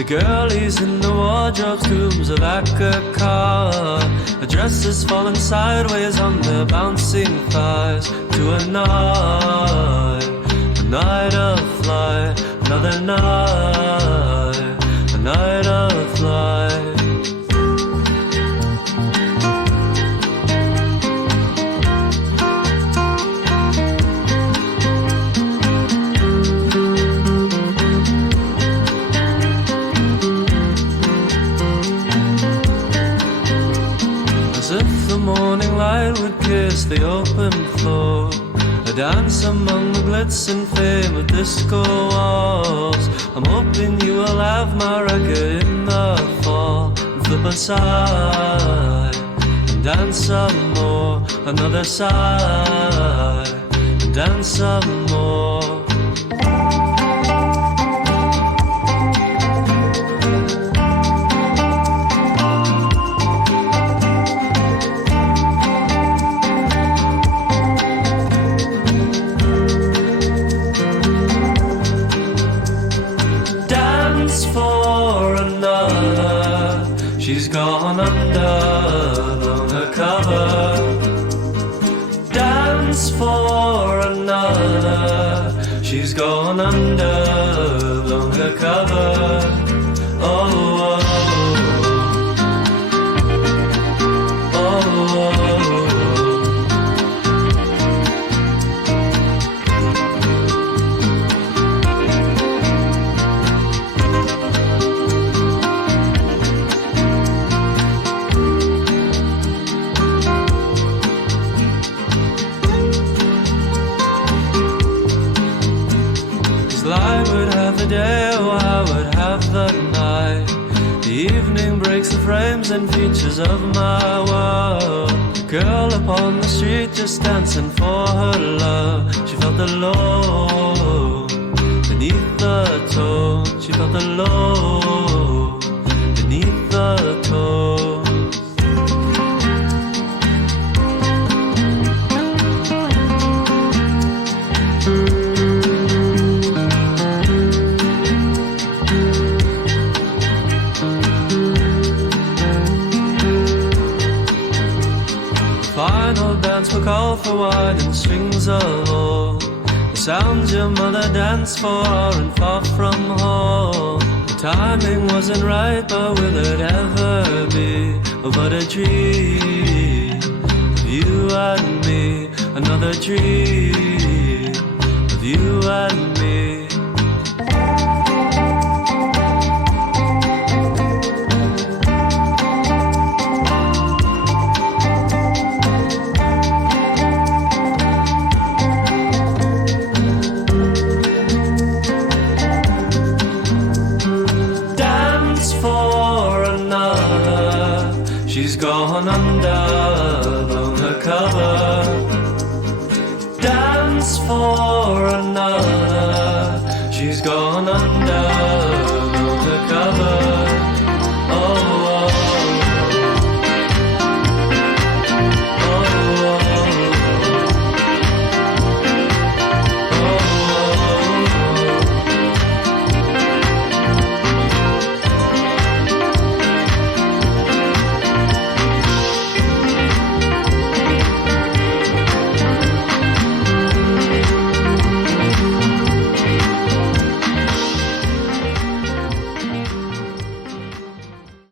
The girlies in the wardrobes, grooms are like a car. Her dresses falling sideways on their bouncing thighs. To a night of flight, another night, a night of flight. Morning light would kiss the open floor, a dance among the glitz and fame of disco walls. I'm hoping you will have my record in the fall, and flip aside and dance some more, another side and dance some more. She's gone under, blown her cover. Dance for another. She's gone under, blown her cover. Oh, oh, oh, oh, oh. I would have the day, oh I would have the night. The evening breaks the frames and features of my world. The girl upon the street just dancing for her love. She felt the low beneath the toe. She felt the low beneath the toe. Final dance will call for wine and strings of gold. The sounds your mother danced for aren't far from home. The timing wasn't right, but will it ever be? Oh, but a dream of you and me, another dream of you and me. She's gone under, blown her cover. Dance for another. She's gone under.